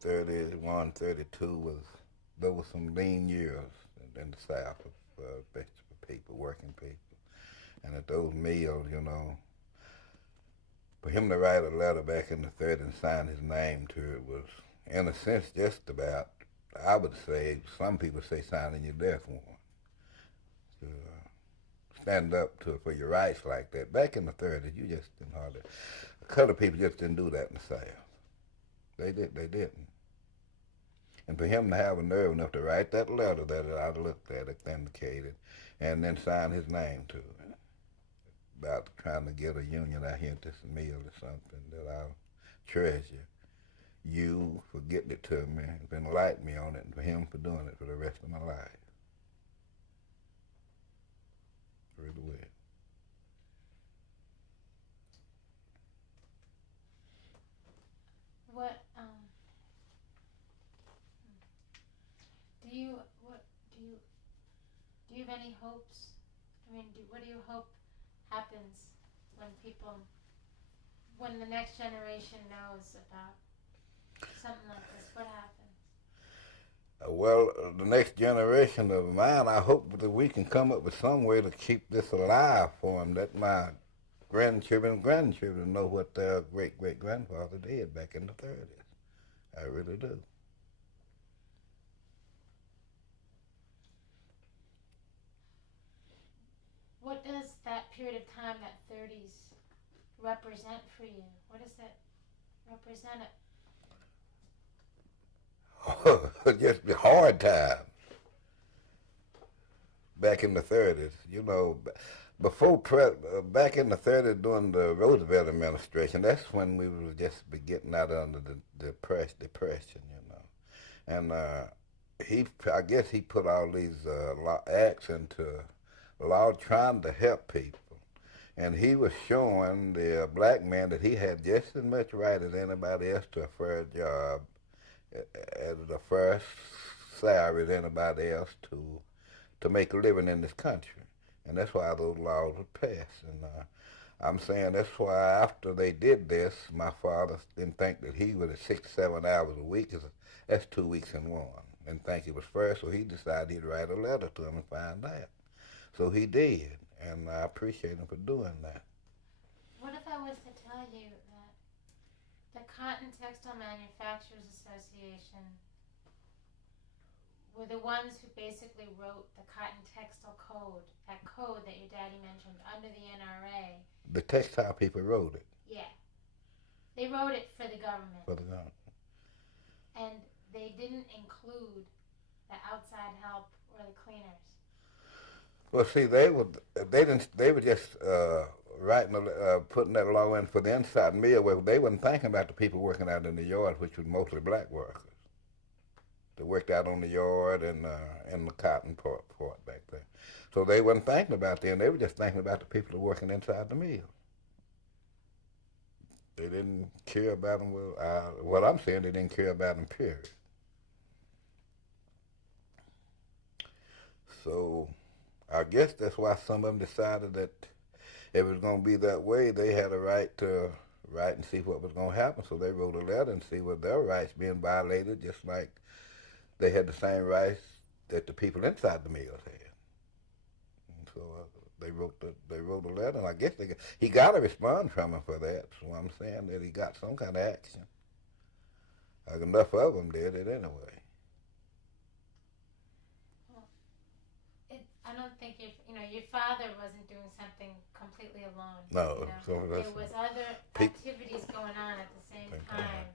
31, 32 was, there was some lean years in the South of vegetable people, working people. And at those meals, you know, for him to write a letter back in the 30s and sign his name to it was, in a sense, just about, I would say, some people say signing your death warrant. To stand up to for your rights like that. Back in the 30s, you just didn't hardly, colored people just didn't do that in the South. They didn't. And for him to have a nerve enough to write that letter that I looked at, authenticated, and then sign his name to it, about trying to get a union out here at this meal or something that I treasure. You for getting it to me, and for enlightening me on it, and for him for doing it for the rest of my life. Really will. What do you what do you have any hopes? I mean, what do you hope happens when people when the next generation knows about something like this? What happens? Well, the next generation of mine, I hope that we can come up with some way to keep this alive for them, that my grandchildren and grandchildren know what their great-great-grandfather did back in the 30s. I really do. What does that period of time, that 30s, represent for you? What does that represent? Just the hard times back in the 30s. You know, back in the 30s during the Roosevelt administration, that's when we was just getting out under the depression, you know. And I guess he put all these acts into law trying to help people. And he was showing the black man that he had just as much right as anybody else to a fair job, as a fair salary as anybody else to make a living in this country. And that's why those laws were passed. And I'm saying that's why after they did this, my father didn't think that he was at 6, 7 hours a week. That's 2 weeks in one. Didn't think it was fair, so he decided he'd write a letter to him and find out. So he did, and I appreciate him for doing that. What if I was to tell you that the Cotton Textile Manufacturers Association were the ones who basically wrote the Cotton Textile Code, that code that your daddy mentioned under the NRA? The textile people wrote it. Yeah. They wrote it for the government. For the government. And they didn't include the outside help or the cleaners. Well, see, they were just putting that law in for the inside mill. Well, they wasn't thinking about the people working out in the yard, which was mostly black workers. They worked out on the yard and in the cotton part back there. So they wasn't thinking about them. They were just thinking about the people who were working inside the mill. They didn't care about them. Well, what I'm saying, they didn't care about them, period. So I guess that's why some of them decided that if it was going to be that way, they had a right to write and see what was going to happen. So they wrote a letter and see what their rights being violated, just like they had the same rights that the people inside the mills had. And so they wrote a letter, and I guess he got a response from him for that. So I'm saying that he got some kind of action. Like enough of them did it anyway. I don't think your father wasn't doing something completely alone. No, there was other activities going on at the same time.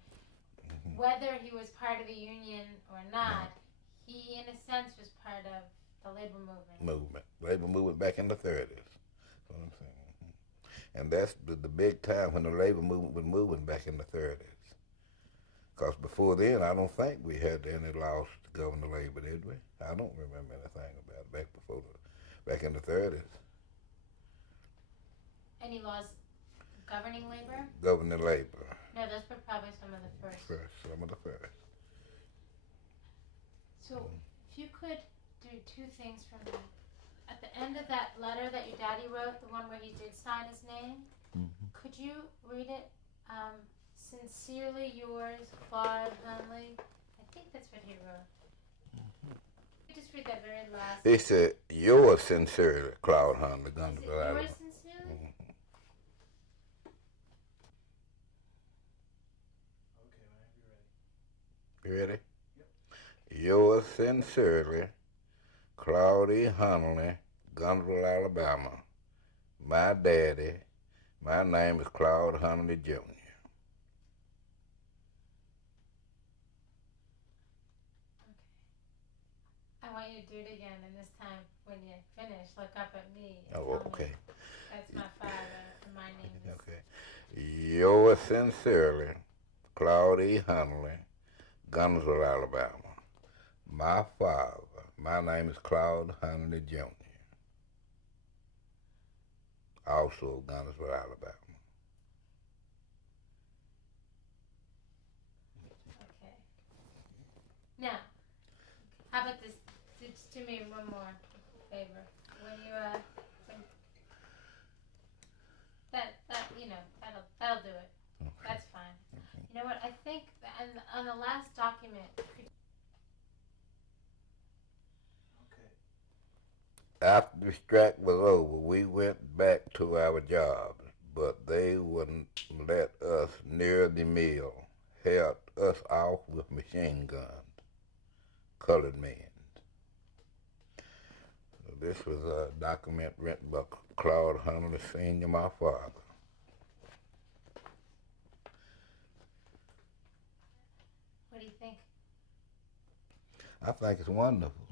Mm-hmm. Whether he was part of the union or not, he, in a sense, was part of the labor movement. Labor movement back in the 30s. That's what I'm saying. Mm-hmm. And that's the big time when the labor movement was moving back in the 30s. Because before then, I don't think we had any laws to govern the labor, did we? I don't remember anything about it back in the 30s. Any laws governing labor? Governing labor. No, those were probably some of the first. Some of the first. So, if you could do two things for me. At the end of that letter that your daddy wrote, the one where he did sign his name, could you read it Sincerely yours, Claude Hundley. I think that's what he wrote. Just read that very last. He said, yours sincerely, Claude Hundley, Gunnersville, Yours Alabama. sincerely? You ready? Yep. Yours sincerely, Claude Hundley, Gunnersville, Alabama. My daddy, my name is Claude Hundley Jr. I want you to do it again, and this time when you finish, look up at me. Oh, okay. That's my father, and my name is... Okay. Yours sincerely, Claude Hundley, Gunnersville, Alabama. My father, my name is Claude Hundley Jr., also Gunnersville, Alabama. Okay. Now, how about this? Just do me one more favor. When you that'll do it. Okay. That's fine. You know what? I think on the last document. After the strike was over, we went back to our jobs, but they wouldn't let us near the mill, held us off with machine guns, colored men. So this was a document written by Claude Hundley Sr., my father. What do you think? I think it's wonderful.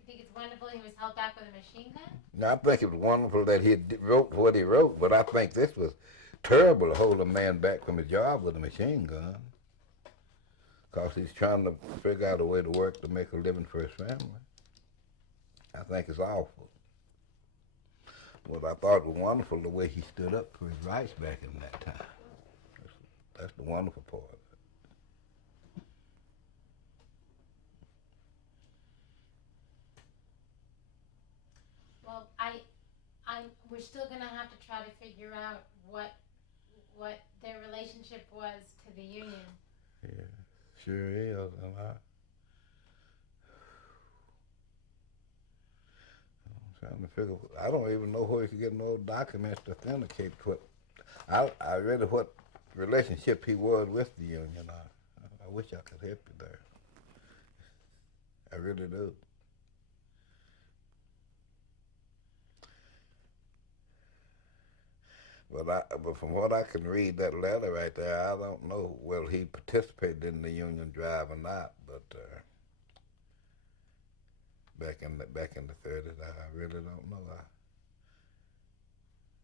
You think it's wonderful he was held back with a machine gun? Now, I think it was wonderful that he wrote what he wrote, but I think this was terrible to hold a man back from his job with a machine gun, because he's trying to figure out a way to work to make a living for his family. I think it's awful. But I thought it was wonderful the way he stood up for his rights back in that time. That's the wonderful part of it. Well, we're still gonna have to try to figure out what their relationship was to the union. Yeah, sure is. And I'm trying to figure. I don't even know where you could get no documents to authenticate what what relationship he was with the union. I wish I could help you there. I really do. But from what I can read that letter right there, I don't know whether he participated in the union drive or not. But back in the 30s, I really don't know.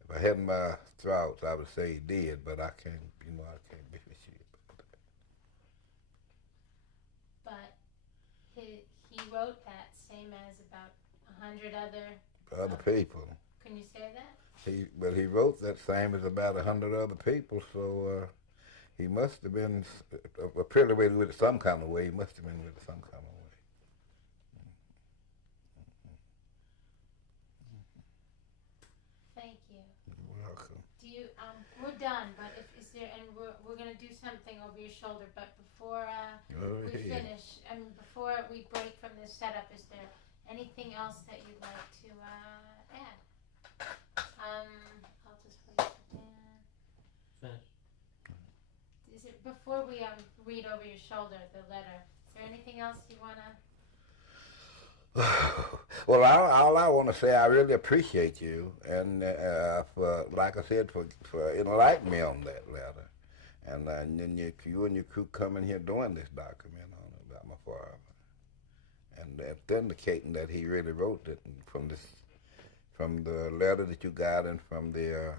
If I had my thoughts, I would say he did, but I can't be for sure. But he wrote that same as about 100 other people. Can you say that? But he wrote that same as about 100 other people, so he must have been affiliated with it some kind of way. He must have been with it some kind of way. Thank you. You're welcome. Do you? We're done, but is there? And we're gonna do something over your shoulder. But before we finish, before we break from this setup, is there anything else that you'd like to add? I'll just place it down. Finish. Is it before we read over your shoulder the letter? Is there anything else you wanna? Well, all I want to say, I really appreciate you, and for, like I said, for enlightening me on that letter, and then you and your crew coming here doing this document on it about my father, and authenticating that he really wrote it from the letter that you got and from the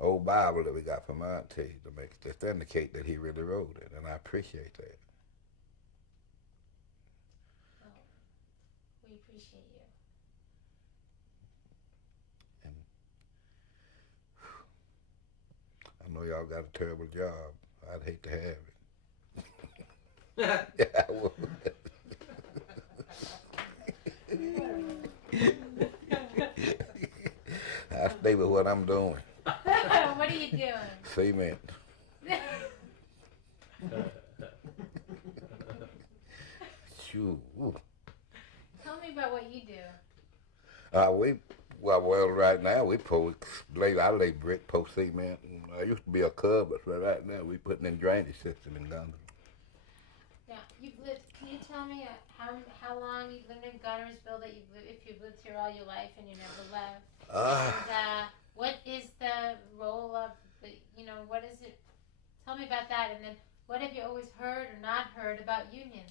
old Bible that we got from my auntie to authenticate that he really wrote it, and I appreciate that. Well, we appreciate you. And I know y'all got a terrible job. I'd hate to have it. Yeah, I would. I stay with what I'm doing. What What are you doing? Cement. Shoot. Tell me about what you do. Well, right now I lay brick, post cement. And I used to be a cub, but right now we putting in drainage system in Gunner. Yeah, you've lived. Can you tell me how long you've lived in Gunnersville? If you've lived here all your life and you never left. And what is the role of what is it? Tell me about that, and then what have you always heard or not heard about unions?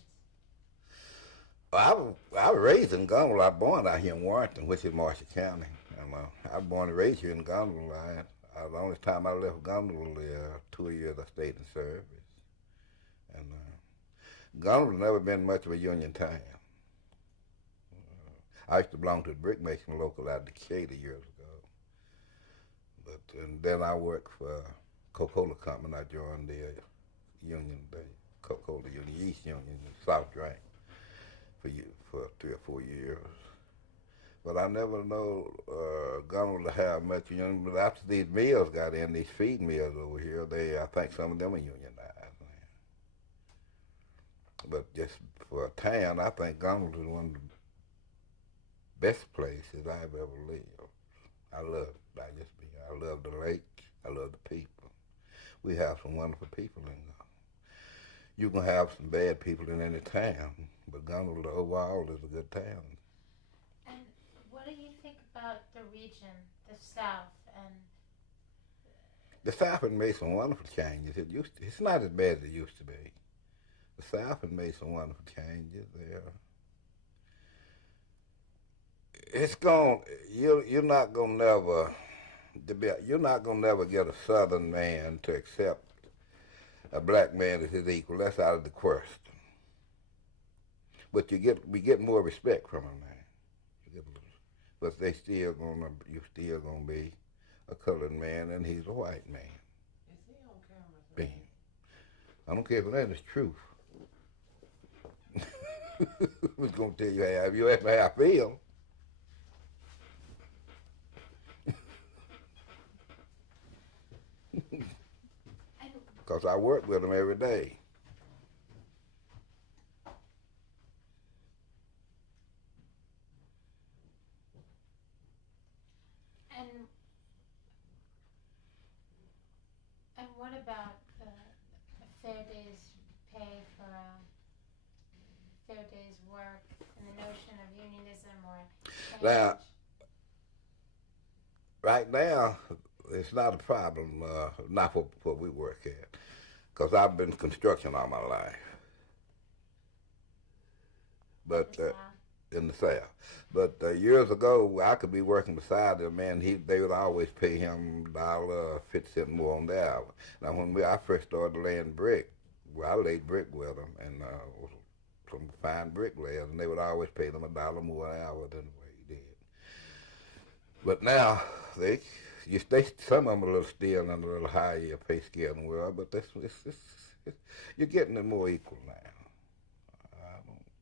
I was raised in Gunner. I was born out here in Warrenton, which is Marshall County. And I was born and raised here in Gunner. The only time I left Gunner, 2 years I stayed in service. And Gunner's never been much of a union town. I used to belong to the brickmaking local out of Decatur years ago. And then I worked for Coca-Cola Company. I joined the union, the Coca-Cola Union, East Union, South Drain for 3 or 4 years. But I never know Gunner to have much union. But after these mills got in, these feed mills over here, I think some of them are unionized. But just for a town, I think Gunner is one of the best places I've ever lived. I love the lake. I love the people. We have some wonderful people in Gunner. You can have some bad people in any town, but Gunner overall is a good town. And what do you think about the region, the South, and the South has made some wonderful changes. It's not as bad as it used to be. The South has made some wonderful changes there. You're not gonna never get a Southern man to accept a black man as his equal. That's out of the question. But we get more respect from him now. But you're still gonna be a colored man, and he's a white man. Is he on camera? Bam. I don't care if that is truth. I was gonna tell you how you ask me how I feel. Because I work with him every day. And what about the fair day's pay for fair day's work and the notion of unionism or change? Now, right now, it's not a problem, not for what we work at, because I've been in construction all my life. But in the South. But years ago, I could be working beside him, and they would always pay him $1.50 more on the hour. Now, when I first started laying brick, I laid brick with them, and some fine bricklayers, and they would always pay them $1 more an hour than what he did. But now, some of them are a little still on a little higher pay scale in the world, but you're getting it more equal now.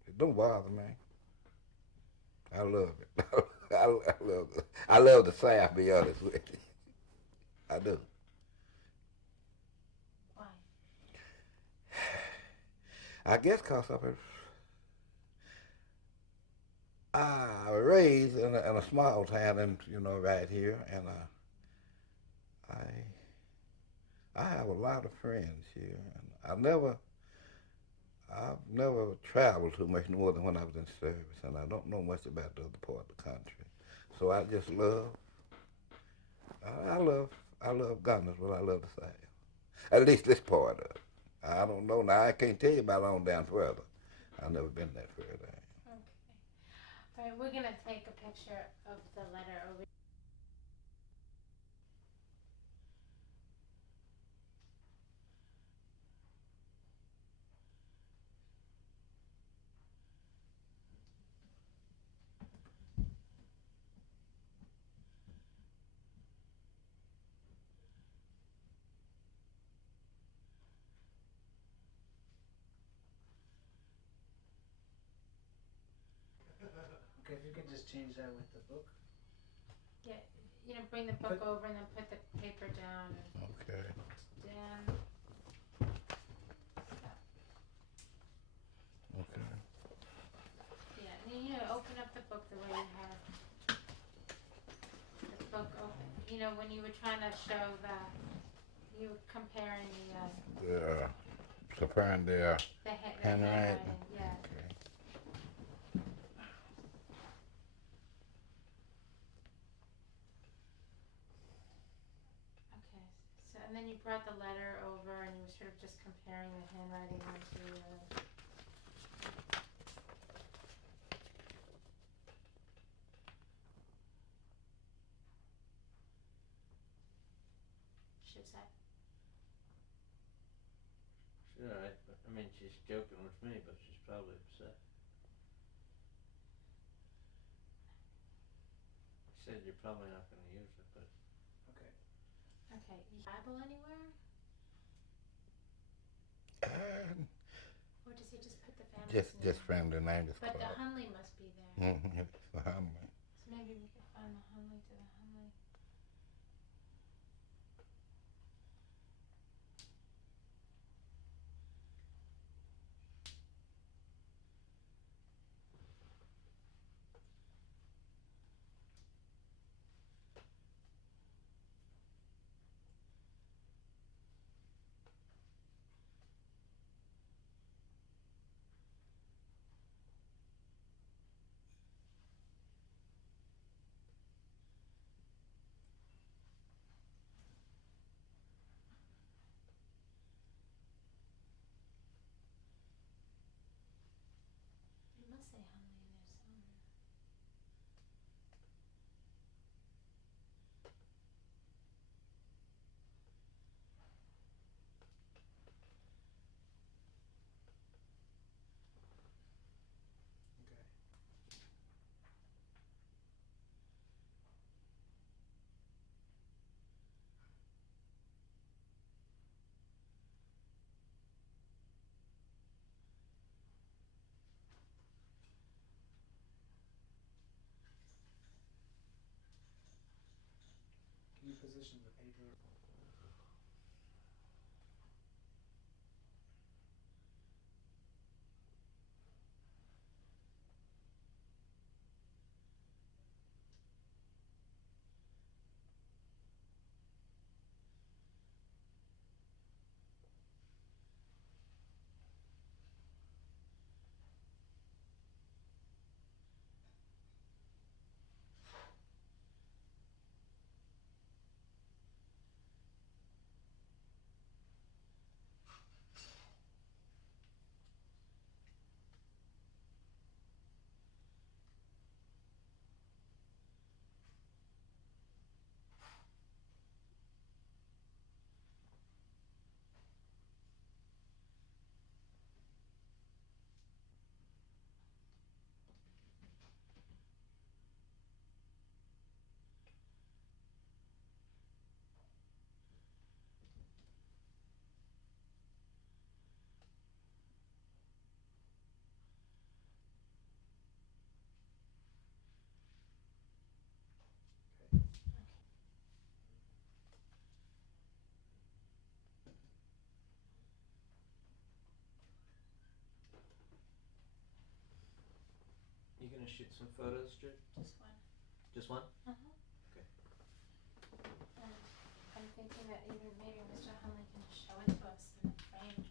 It don't bother me. I love it. I love the South, to be honest with you. I do. Why? I guess because of it. I was raised in a small town, and right here, and I have a lot of friends here, and I've never traveled too much more than when I was in service, and I don't know much about the other part of the country. So I just I love Gunners, but I love the South. At least this part of it. I don't know now. I can't tell you about on down further. I've never been that further. Okay. All right, we're gonna take a picture of the letter over. Okay, if you could just change that with the book. Yeah, bring the book over and then put the paper down. Okay. Down. Okay. Yeah, and open up the book the way you have the book open. When you were trying to show you were comparing Comparing their the handwriting. Yeah. Okay. Okay. So, and then you brought the letter over and you were sort of just comparing the handwriting onto she's upset. She's alright, but I mean, she's joking with me, but she's probably upset. She said you're probably not going to use it, but. Okay. Okay. Bible anywhere? Or does he just put the family name? Just family name. Just but the Claude. Hundley must be there. It's the Hundley. So maybe we could find the Hundley to the Hundley. It must say Hundley in there somewhere. Okay. Can you position the paper? You gonna shoot some photos, Jude? Just one. Just one? Uh-huh. Okay. And I'm thinking that even maybe Mr. Hundley can show it to us in the frame.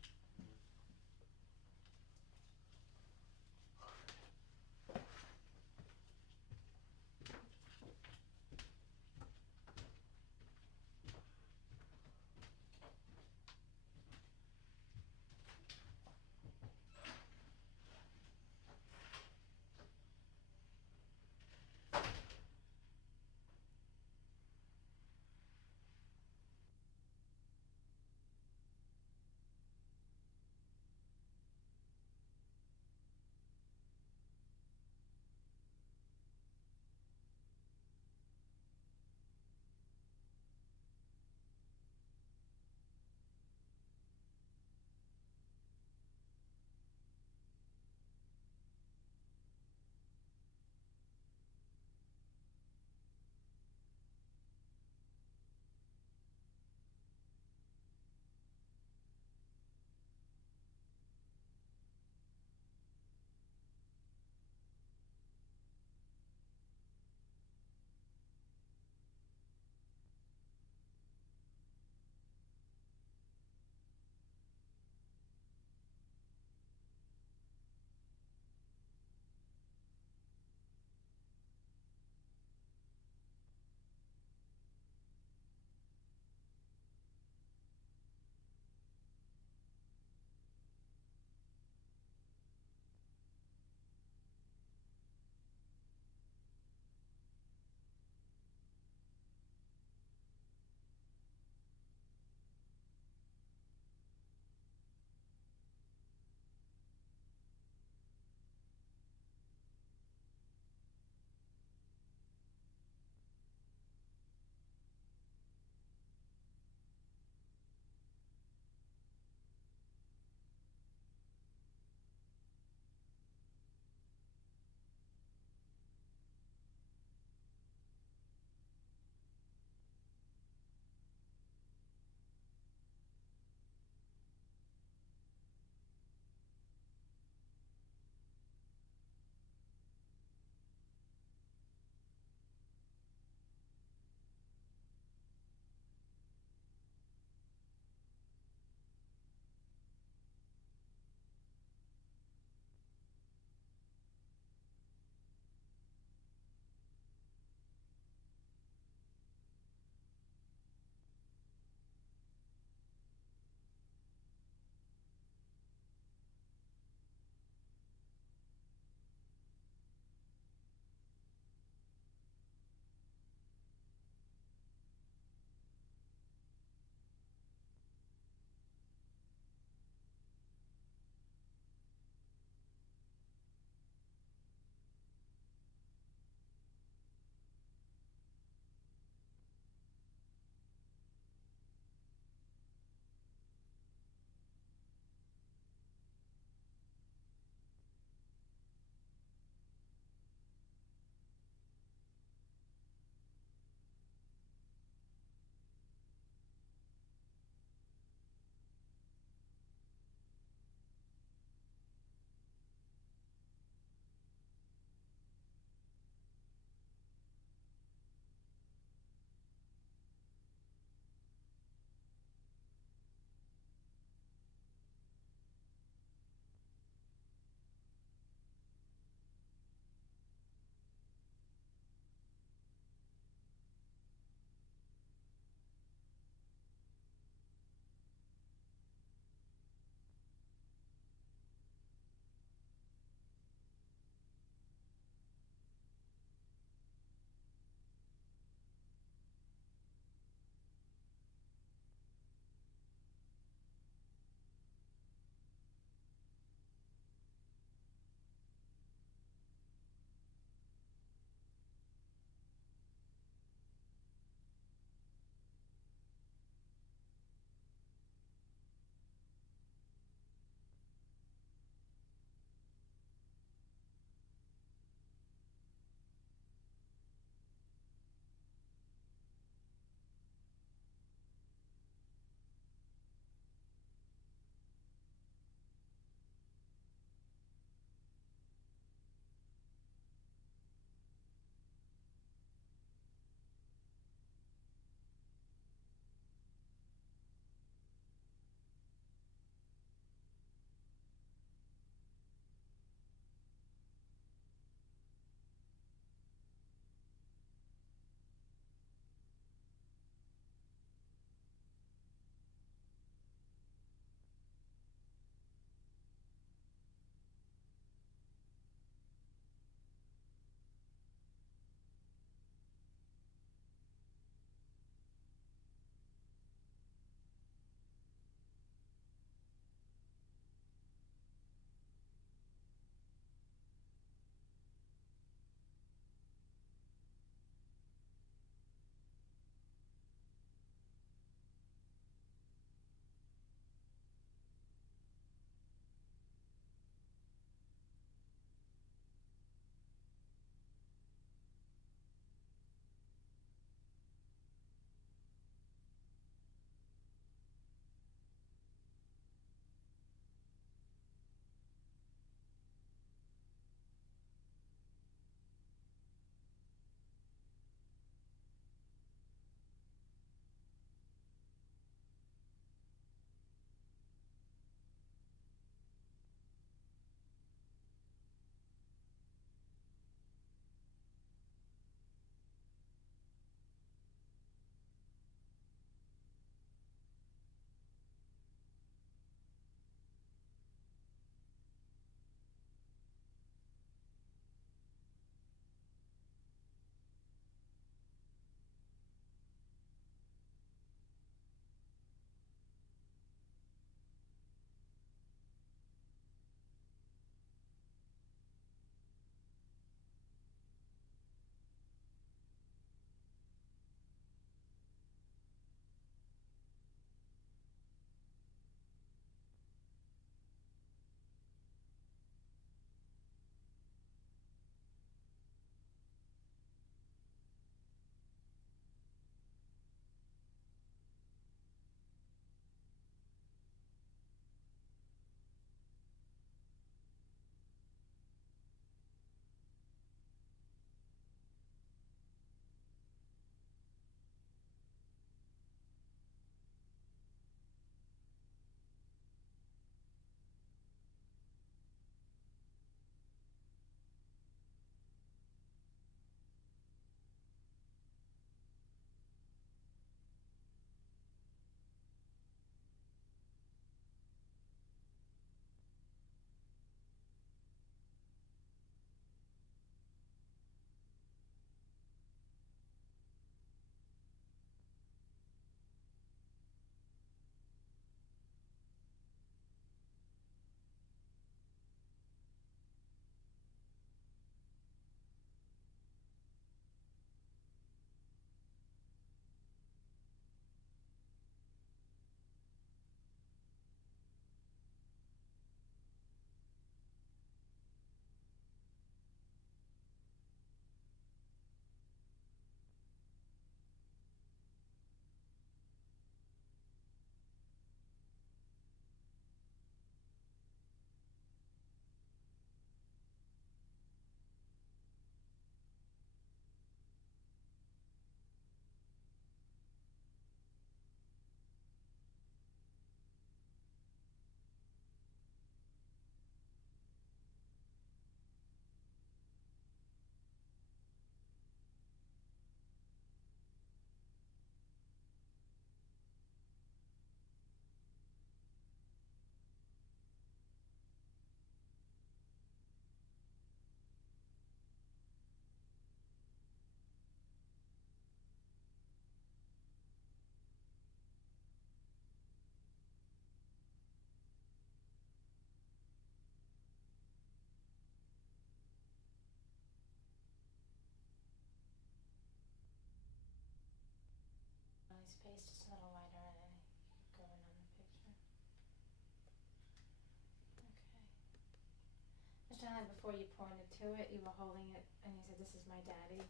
John, before you pointed to it, you were holding it, and you said, "This is my daddy."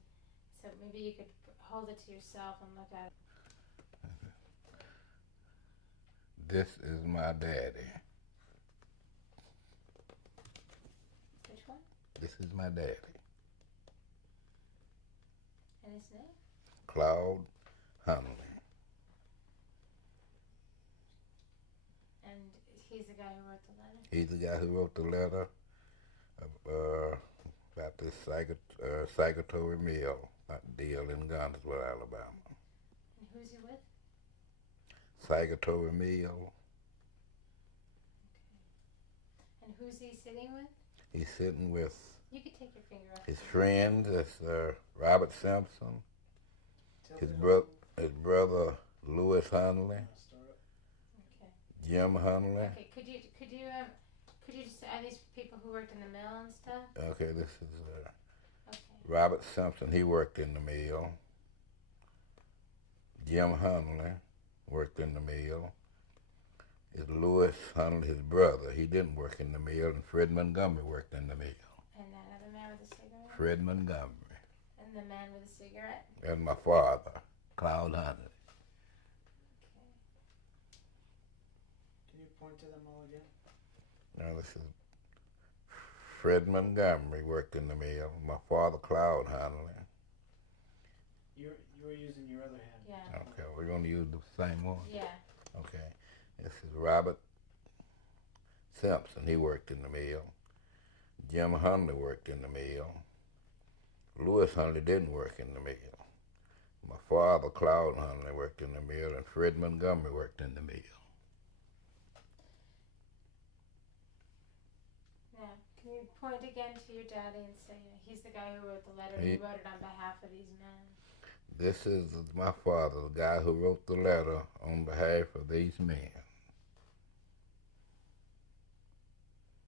So maybe you could hold it to yourself and look at it. This is my daddy. Which one? This is my daddy. And his name? Claude Hundley. And he's the guy who wrote the letter? He's the guy who wrote the letter about this Sagatory Mill deal in Gunnersville, Alabama. And who's he with? Sagatory Mill. Okay. And who's he sitting with? He's sitting with You could take your finger off. his friend, Robert Simpson, Tell his, me bro- his brother Louis Hundley, I'll start up. Okay. Jim Hundley. Okay. Could you just are these people who worked in the mill and stuff? Okay, this is Okay. Robert Simpson. He worked in the mill. Jim Hundley worked in the mill. Is Louis Hundley, his brother. He didn't work in the mill, and Fred Montgomery worked in the mill. And that other man with a cigarette? Fred Montgomery. And the man with a cigarette? And my father, Claude Hundley. Okay. Can you point to them all again? Now this is Fred Montgomery worked in the mill. My father, Claude Hundley. You were using your other hand. Yeah. Okay, we're going to use the same one. Yeah. Okay. This is Robert Simpson. He worked in the mill. Jim Hundley worked in the mill. Louis Hundley didn't work in the mill. My father, Claude Hundley, worked in the mill, and Fred Montgomery worked in the mill. Now, can you point again to your daddy and say he's the guy who wrote the letter and he wrote it on behalf of these men? This is my father, the guy who wrote the letter on behalf of these men.